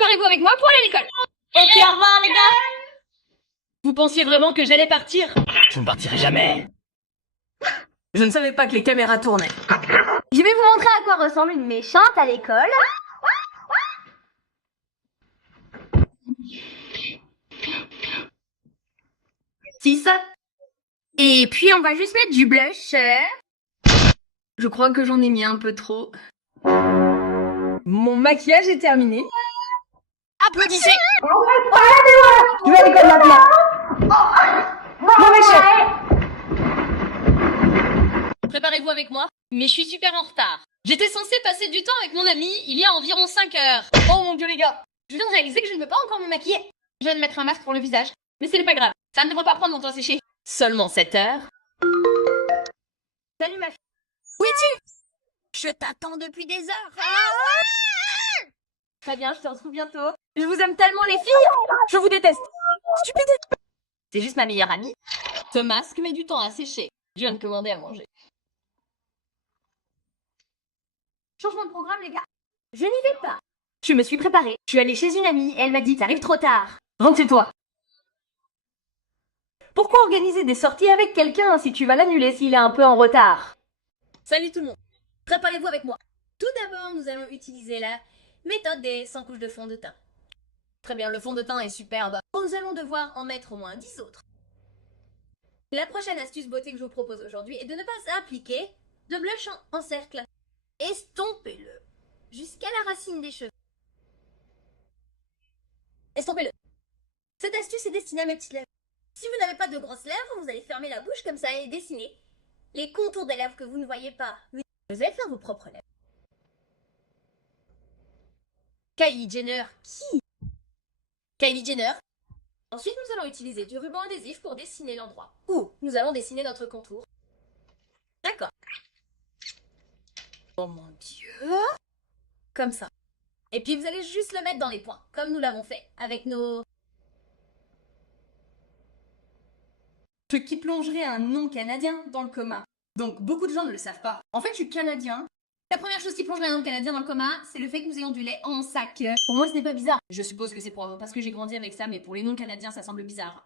Préparez-vous avec moi pour aller à l'école. Ok, au revoir les gars. Vous pensiez vraiment que j'allais partir? Je ne partirai jamais. Je ne savais pas que les caméras tournaient. Je vais vous montrer à quoi ressemble une méchante à l'école. Si ça. Et puis on va juste mettre du blush. Je crois que j'en ai mis un peu trop. Mon maquillage est terminé. Applaudissez. Je vais à l'école maintenant. Mauvais chef. Préparez-vous avec moi, mais je suis super en retard. J'étais censée passer du temps avec mon ami il y a environ 5 heures. Oh mon dieu les gars, je viens de réaliser que je ne peux pas encore me maquiller. Je viens de mettre un masque pour le visage, mais c'est pas grave. Ça ne devrait pas prendre longtemps à sécher. Seulement 7 heures. Salut ma fille. Où es-tu? Je t'attends depuis des heures. Très bien, je te retrouve bientôt. Je vous aime tellement les filles. Je vous déteste. Stupide. C'est juste ma meilleure amie. Ce masque met du temps à sécher. Je viens de commander à manger. Changement de programme les gars. Je n'y vais pas. Je me suis préparée. Je suis allée chez une amie et elle m'a dit t'arrives trop tard. Rentre chez toi. Pourquoi organiser des sorties avec quelqu'un si tu vas l'annuler s'il est un peu en retard? Salut tout le monde. Préparez-vous avec moi. Tout d'abord, nous allons utiliser la méthode des 100 couches de fond de teint. Très bien, le fond de teint est superbe. Nous allons devoir en mettre au moins 10 autres. La prochaine astuce beauté que je vous propose aujourd'hui est de ne pas appliquer de blush en cercle. Estompez-le jusqu'à la racine des cheveux. Estompez-le. Cette astuce est destinée à mes petites lèvres. Si vous n'avez pas de grosses lèvres, vous allez fermer la bouche comme ça et dessiner les contours des lèvres que vous ne voyez pas. Vous allez faire vos propres lèvres. Kylie Jenner. Qui? Kylie Jenner. Ensuite, nous allons utiliser du ruban adhésif pour dessiner l'endroit où nous allons dessiner notre contour. D'accord. Oh mon dieu. Comme ça. Et puis vous allez juste le mettre dans les points, comme nous l'avons fait avec nos... Ce qui plongerait un nom canadien dans le coma. Donc beaucoup de gens ne le savent pas. En fait, je suis canadien. La première chose qui plongerait un homme canadien dans le coma, c'est le fait que nous ayons du lait en sac. Pour moi, ce n'est pas bizarre. Je suppose que c'est parce que j'ai grandi avec ça, mais pour les non-canadiens, ça semble bizarre.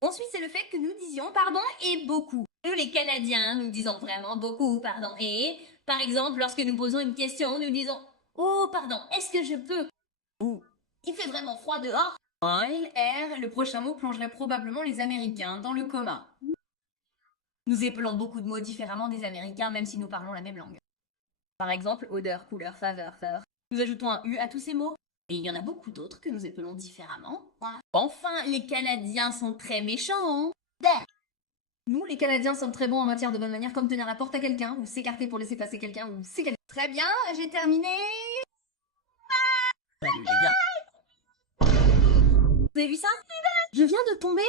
Ensuite, c'est le fait que nous disions pardon et beaucoup. Nous, les Canadiens, nous disons vraiment beaucoup pardon et... Par exemple, lorsque nous posons une question, nous disons « Oh, pardon, est-ce que je peux ?» Ou « Il fait vraiment froid dehors ?» Oil, air, le prochain mot plongerait probablement les Américains dans le coma. Nous épelons beaucoup de mots différemment des Américains, même si nous parlons la même langue. Par exemple, odeur, couleur, faveur, feur. Nous ajoutons un U à tous ces mots. Et il y en a beaucoup d'autres que nous épelons différemment. Enfin, les Canadiens sont très méchants. Nous, les Canadiens, sommes très bons en matière de bonne manière, comme tenir la porte à quelqu'un, ou s'écarter pour laisser passer quelqu'un, ou s'écarter. Très bien, j'ai terminé. Salut les gars. Vous avez vu ça? Je viens de tomber.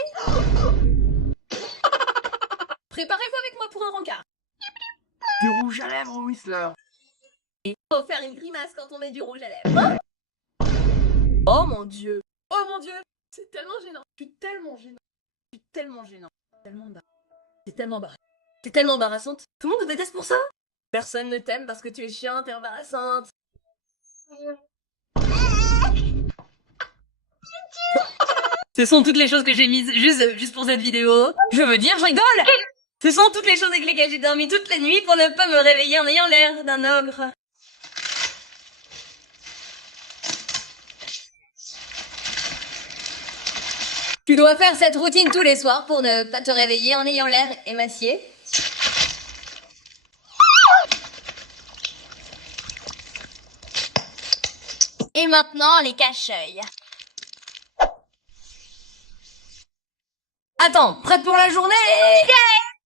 Préparez-vous avec moi pour un rencard. Du rouge à lèvres, Whistler. Il faut faire une grimace quand on met du rouge à lèvres. Oh mon dieu. Oh mon dieu. C'est tellement gênant. Je suis tellement gênant. Je suis tellement gênant. Tellement embarrassant. C'est tellement embarrassant. T'es tellement embarrassante. Tout le monde te déteste pour ça? Personne ne t'aime parce que tu es chiante et embarrassante. Ce sont toutes les choses que j'ai mises juste pour cette vidéo. Je veux dire, je rigole. Ce sont toutes les choses avec lesquelles j'ai dormi toute la nuit pour ne pas me réveiller en ayant l'air d'un ogre. Tu dois faire cette routine tous les soirs pour ne pas te réveiller en ayant l'air émacié. Et maintenant, les cache-œils. Attends, prête pour la journée?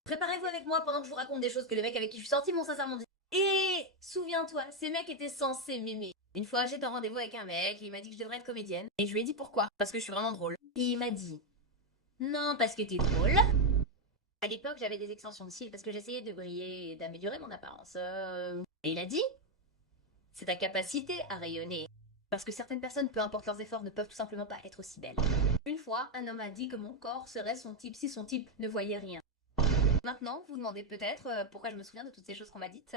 Préparez-vous avec moi pendant que je vous raconte des choses que les mecs avec qui je suis sortie m'ont sincèrement dit. Et souviens-toi, ces mecs étaient censés m'aimer. Une fois, j'étais en rendez-vous avec un mec, il m'a dit que je devrais être comédienne. Et je lui ai dit pourquoi. Parce que je suis vraiment drôle. Et il m'a dit, non, parce que t'es drôle. À l'époque, j'avais des extensions de cils parce que j'essayais de briller et d'améliorer mon apparence. Et il a dit, c'est ta capacité à rayonner. Parce que certaines personnes, peu importe leurs efforts, ne peuvent tout simplement pas être aussi belles. Une fois, un homme a dit que mon corps serait son type si son type ne voyait rien. Maintenant, vous vous demandez peut-être pourquoi je me souviens de toutes ces choses qu'on m'a dites.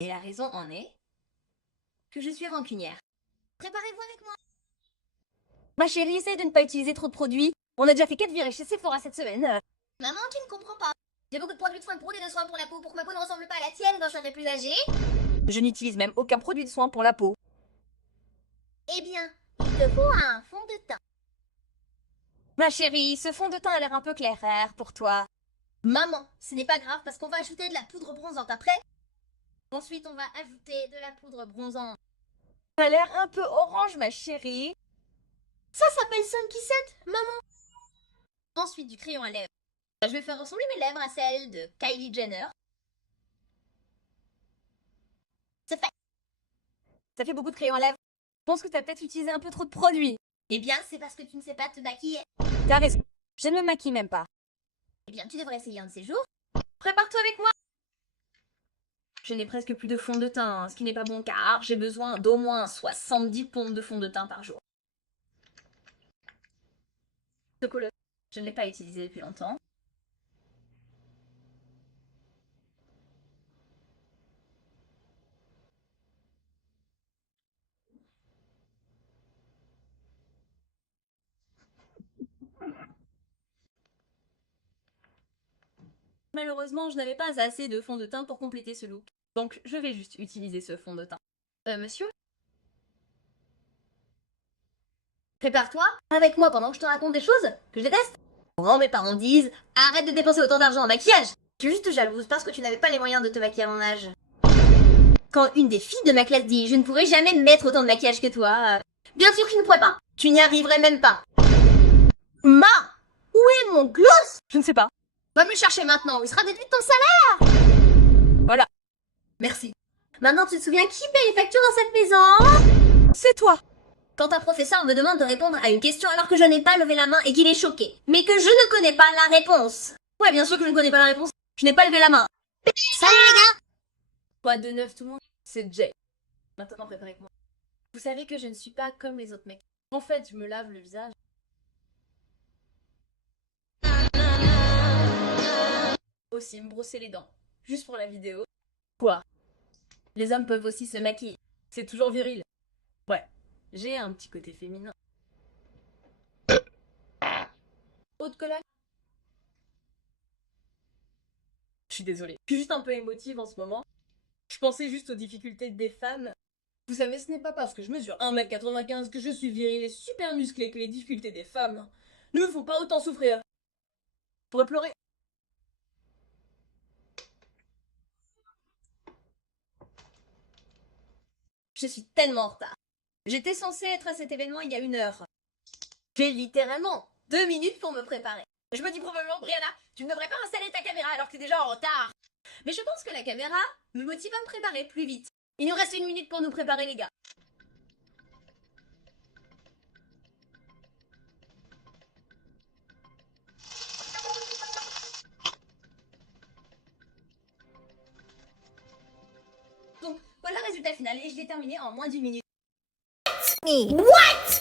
Et la raison en est que je suis rancunière. Préparez-vous avec moi. Ma chérie, essaye de ne pas utiliser trop de produits. On a déjà fait 4 virées chez Sephora cette semaine. Maman, tu ne comprends pas. J'ai beaucoup de produits de soins pour et de soins pour la peau pour que ma peau ne ressemble pas à la tienne quand je serai plus âgée. Je n'utilise même aucun produit de soin pour la peau. Eh bien, il te faut un fond de teint. Ma chérie, ce fond de teint a l'air un peu clair pour toi. Maman, ce n'est pas grave parce qu'on va ajouter de la poudre bronzante après. Ensuite, on va ajouter de la poudre bronzante. Ça a l'air un peu orange, ma chérie. Ça s'appelle Sun Kissette, maman. Ensuite, du crayon à lèvres. Je vais faire ressembler mes lèvres à celles de Kylie Jenner. C'est fait. Ça fait beaucoup de crayon à lèvres. Je pense que t'as peut-être utilisé un peu trop de produits. Eh bien, c'est parce que tu ne sais pas te maquiller. T'as raison. Je ne me maquille même pas. Eh bien, tu devrais essayer un de ces jours. Prépare-toi avec moi. Je n'ai presque plus de fond de teint, ce qui n'est pas bon car j'ai besoin d'au moins 70 pompes de fond de teint par jour. Ce colosse, je ne l'ai pas utilisé depuis longtemps. Malheureusement, je n'avais pas assez de fond de teint pour compléter ce look. Donc, je vais juste utiliser ce fond de teint. Monsieur? Prépare-toi avec moi pendant que je te raconte des choses que je déteste. Quand mes parents disent « Arrête de dépenser autant d'argent en maquillage !» Je suis juste jalouse parce que tu n'avais pas les moyens de te maquiller à mon âge. Quand une des filles de ma classe dit « Je ne pourrais jamais mettre autant de maquillage que toi bien sûr que tu ne pourrais pas. Tu n'y arriverais même pas. Ma, où est mon gloss? Je ne sais pas. Va me le chercher maintenant, il sera déduit de ton salaire. Voilà. Merci. Maintenant, tu te souviens qui paye les factures dans cette maison? C'est toi. Quand un professeur me demande de répondre à une question alors que je n'ai pas levé la main et qu'il est choqué, mais que je ne connais pas la réponse. Ouais, bien sûr que je ne connais pas la réponse. Je n'ai pas levé la main. Salut les gars! Quoi de neuf tout le monde? C'est Jay. Maintenant, préparez avec moi. Vous savez que je ne suis pas comme les autres mecs. En fait, je me lave le visage. Aussi me brosser les dents. Juste pour la vidéo. Quoi? Les hommes peuvent aussi se maquiller. C'est toujours viril. Ouais. J'ai un petit côté féminin. Eau de Cologne? Je suis désolée. Je suis juste un peu émotive en ce moment. Je pensais juste aux difficultés des femmes. Vous savez, ce n'est pas parce que je mesure 1m95 que je suis viril et super musclé que les difficultés des femmes ne me font pas autant souffrir. Je pourrais pleurer. Je suis tellement en retard. J'étais censée être à cet événement il y a 1 heure. J'ai littéralement 2 minutes pour me préparer. Je me dis probablement, Brianna, tu ne devrais pas installer ta caméra alors que tu es déjà en retard. Mais je pense que la caméra me motive à me préparer plus vite. Il nous reste 1 minute pour nous préparer, les gars. Donc, voilà le résultat final et je l'ai terminé en moins d'1 minute. What?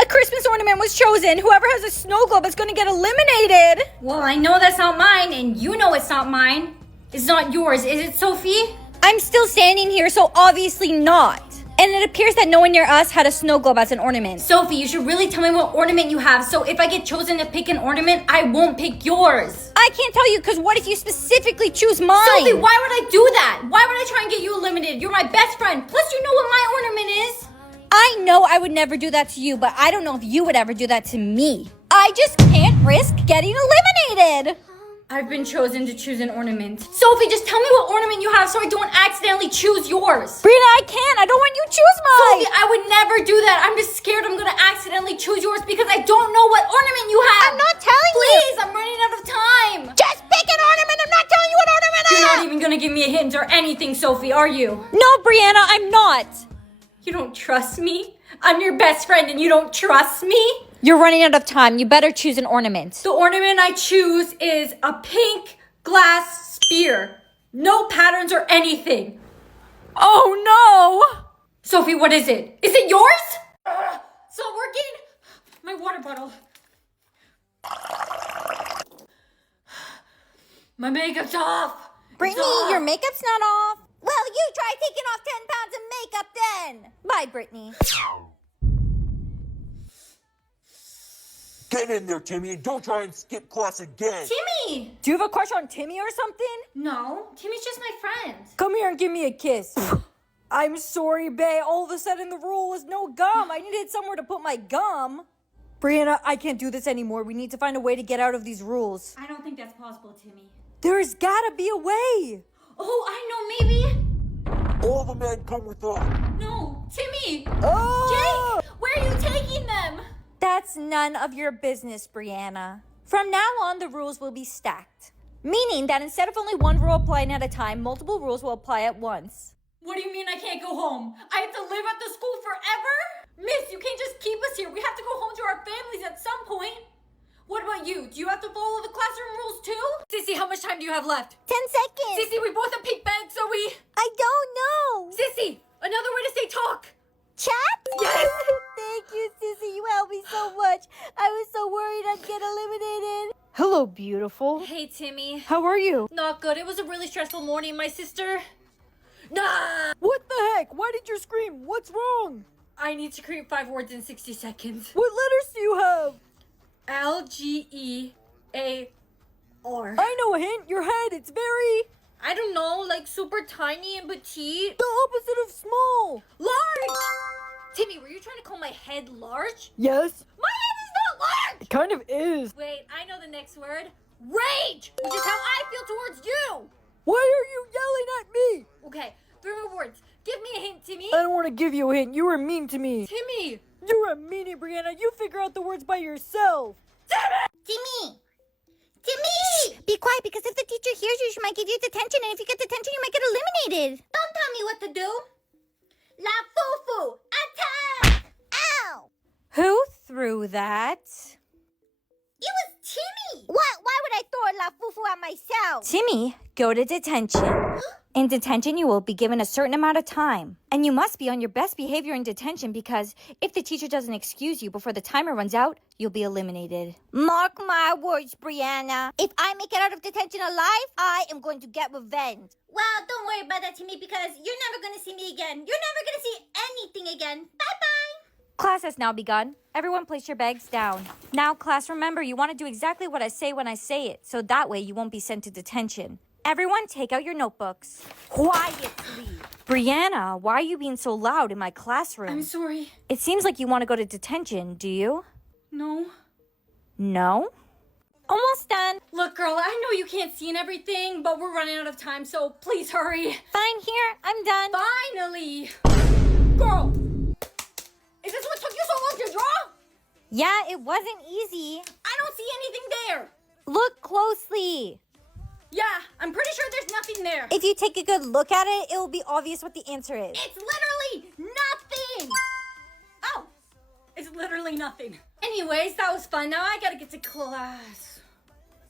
A Christmas ornament was chosen. Whoever has a snow globe is going to get eliminated. Well, I know that's not mine, and you know it's not mine. It's not yours, is it, Sophie? I'm still standing here, so obviously not. And it appears that no one near us had a snow globe as an ornament. Sophie, you should really tell me what ornament you have, so if I get chosen to pick an ornament, I won't pick yours. I can't tell you because what if you specifically choose mine? Sophie, why would I do that? Why would I try and get you eliminated? You're my best friend. Plus, you know what my ornament is. I know I would never do that to you, but I don't know if you would ever do that to me. I just can't risk getting eliminated. I've been chosen to choose an ornament. Sophie, just tell me what ornament you have so I don't accidentally choose yours. Brianna, I can't. I don't want you to choose mine. Sophie, I would never do that. I'm just scared I'm gonna accidentally choose yours because I don't know what ornament you have. I'm not telling you. Please, I'm running out of time. Just pick an ornament. I'm not telling you what ornament I You're am. not even gonna give me a hint or anything, Sophie, are you? No, Brianna, I'm not. You don't trust me? I'm your best friend and you don't trust me? You're running out of time. You better choose an ornament. The ornament I choose is a pink glass spear. No patterns or anything. Oh no! Sophie, what is it? Is it yours? It's not working. My water bottle. My makeup's off. Brittany, your makeup's not off. Well, you try taking off 10 pounds of makeup then. Bye, Brittany. Get in there, Timmy, and don't try and skip class again. Timmy! Do you have a crush on Timmy or something? No, Timmy's just my friend. Come here and give me a kiss. I'm sorry, bae. All of a sudden the rule was no gum. I needed somewhere to put my gum. Brianna, I can't do this anymore. We need to find a way to get out of these rules. I don't think that's possible, Timmy. There's gotta be a way. Oh, I know, maybe. All the men come with us. No, Timmy! Oh! Jake! Where are you taking them? That's none of your business, Brianna. From now on, the rules will be stacked. Meaning that instead of only one rule applying at a time, multiple rules will apply at once. What do you mean I can't go home? I have to live at the school forever? Miss, you can't just keep us here. We have to go home to our families at some point. What about you? Do you have to follow the classroom rules too? Sissy, how much time do you have left? 10 seconds. Sissy, we both have pink bags, so we... I don't know. Sissy, another way to say talk. Chat? Yes. Thank you, Sissy. You helped me so much. I was so worried I'd get eliminated. Hello, beautiful. Hey, Timmy. How are you? Not good. It was a really stressful morning. My sister... Nah! What the heck? Why did you scream? What's wrong? I need to create 5 words in 60 seconds. What letters do you have? L-G-E-A-R. I know a hint. Your head. It's very... I don't know, like super tiny and petite. the opposite of small. Large! Timmy, were you trying to call my head large? Yes. My head is not large! It kind of is. Wait, I know the next word. Rage! Which is how I feel towards you! Why are you yelling at me? Okay, 3 more words. Give me a hint, Timmy. I don't want to give you a hint. You were mean to me. Timmy! You're a meanie, Brianna. You figure out the words by yourself. Timmy! Timmy! Be quiet, because if the teacher hears you, she might give you detention, and if you get detention, you might get eliminated. Don't tell me what to do. La Fufu, attack! Ow! Who threw that? It was Timmy! What? Why would I throw a La Fufu at myself? Timmy, go to detention. In detention, you will be given a certain amount of time. And you must be on your best behavior in detention because if the teacher doesn't excuse you before the timer runs out, you'll be eliminated. Mark my words, Brianna. If I make it out of detention alive, I am going to get revenge. Well, don't worry about that, Timmy, because you're never gonna see me again. You're never gonna see anything again. Bye-bye! Class has now begun. Everyone place your bags down. Now, class, remember, you want to do exactly what I say when I say it, so that way you won't be sent to detention. Everyone, take out your notebooks. Quietly. Brianna, why are you being so loud in my classroom? I'm sorry. It seems like you want to go to detention, do you? No. No? Almost done. Look, girl, I know you can't see and everything, but we're running out of time, so please hurry. Fine, here. I'm done. Finally! Girl! Is this what took you so long to draw? Yeah, it wasn't easy. I don't see anything there. Look closely. Yeah, I'm pretty sure there's nothing there. If you take a good look at it, it will be obvious what the answer is. It's literally nothing! Oh, it's literally nothing. Anyways, that was fun. Now I gotta get to class.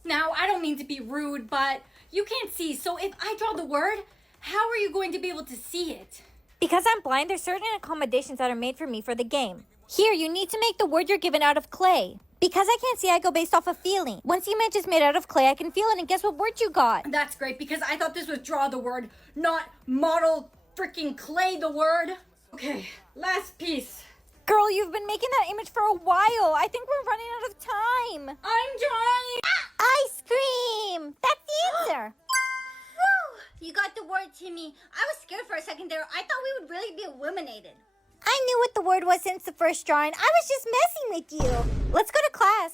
Now, I don't mean to be rude, but you can't see, so if I draw the word, how are you going to be able to see it? Because I'm blind, there's certain accommodations that are made for me for the game. Here, you need to make the word you're given out of clay. Because I can't see, I go based off of feeling. Once the image is made out of clay, I can feel it, and guess what word you got? That's great, because I thought this was draw the word, not model freaking clay the word. Okay, last piece. Girl, you've been making that image for a while. I think we're running out of time. I'm drawing! Ice cream! That's the answer. Whew, you got the word, Timmy. I was scared for a second there. I thought we would really be eliminated. I knew what the word was since the first drawing. I was just messing with you. Let's go to class.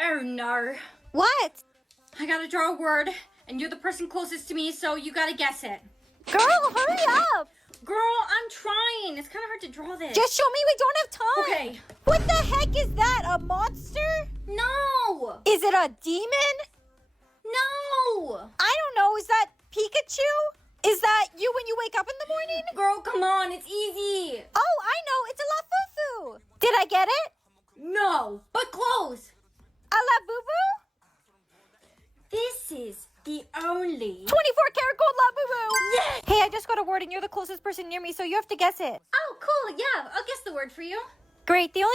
Oh no. What? I gotta draw a word, and you're the person closest to me, so you gotta guess it. Girl, hurry up. Girl, I'm trying. It's kind of hard to draw this. Just show me, we don't have time. Okay. What the heck is that? A monster? No! Is it a demon? No! I don't know. Is that Pikachu? Is that you when you wake up in the morning? Girl, come on. It's easy. Oh, I know. It's a Lafufu. Did I get it? No, but close. A Labubu? This is the only... 24-karat gold Labubu. Yes! Hey, I just got a word and you're the closest person near me, so you have to guess it. Oh, cool. Yeah, I'll guess the word for you. Great. The only